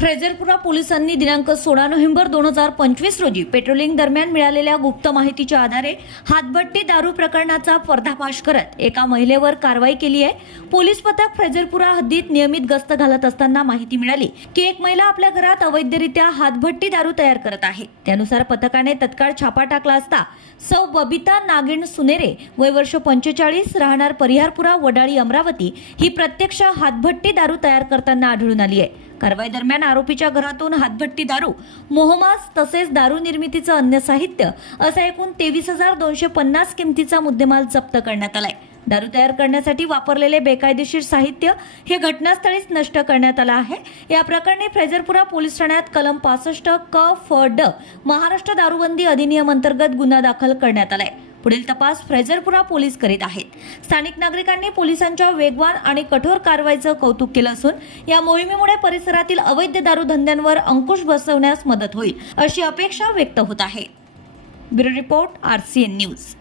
फ्रेझरपुरा पोलिसांनी दिनांक सोळा नोव्हेंबर दोन हजार पंचवीस रोजी पेट्रोलिंग दरम्यान मिळालेल्या गुप्त माहितीच्या आधारे हातभट्टी दारू प्रकरणाचा पर्दाफाश करत एका महिलेवर कारवाई केली आहे. पोलीस पथक फ्रेझरपुरा हद्दीत नियमित गस्त घालत असताना माहिती मिळाली की एक महिला आपल्या घरात अवैधरित्या हातभट्टी दारू तयार करत आहे. त्यानुसार पथकाने तत्काळ छापा टाकला असता सौ बबिता नागिण सुनेरे वय वर्ष पंचेचाळीस राहणार परिहारपुरा वडाळी अमरावती ही प्रत्यक्ष हातभट्टी दारू तयार करताना आढळून आली आहे. कारवाई दरम्यान आरोपीच्या घरातून हातभट्टी दारू मोहमास तसेच दारू निर्मितीचं अन्य साहित्य असा एकूण तेवीस हजार दोनशे पन्नास किमतीचा मुद्देमाल जप्त करण्यात आलाय. दारू तयार करण्यासाठी वापरलेले बेकायदेशीर साहित्य हे घटनास्थळीच नष्ट करण्यात आलं आहे. या प्रकरणी फ्रेझरपुरा पोलीस ठाण्यात कलम पासष्ट क फ ड महाराष्ट्र दारूबंदी अधिनियम अंतर्गत गुन्हा दाखल करण्यात आलाय. पुढील तपास फ्रेझरपुरा पोलीस करीत आहेत. स्थानिक नागरिकांनी पोलिसांच्या वेगवान आणि कठोर कारवाईचं कौतुक केलं असून या मोहिमेमुळे परिसरातील अवैध दारू धंद्यांवर अंकुश बसवण्यास मदत होईल अशी अपेक्षा व्यक्त होत आहे. Bureau report R C N news.